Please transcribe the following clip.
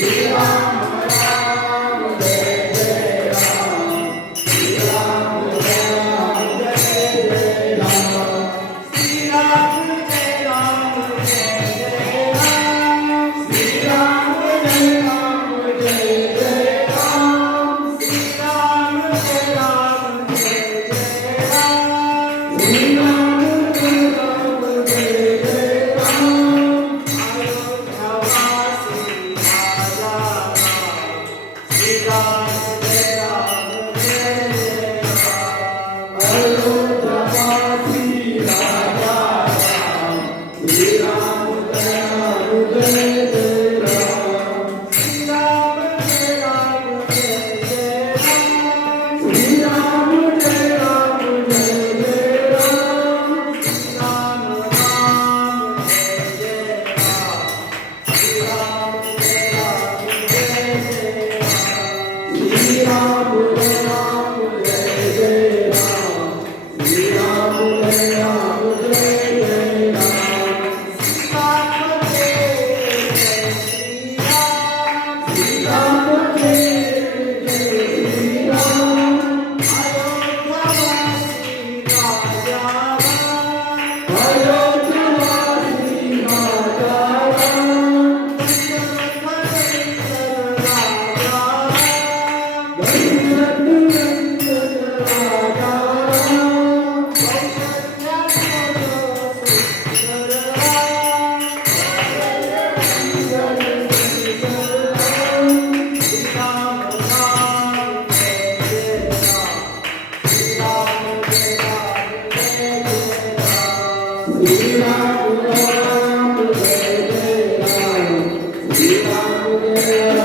希望 Yeah. Senhor. Yeah.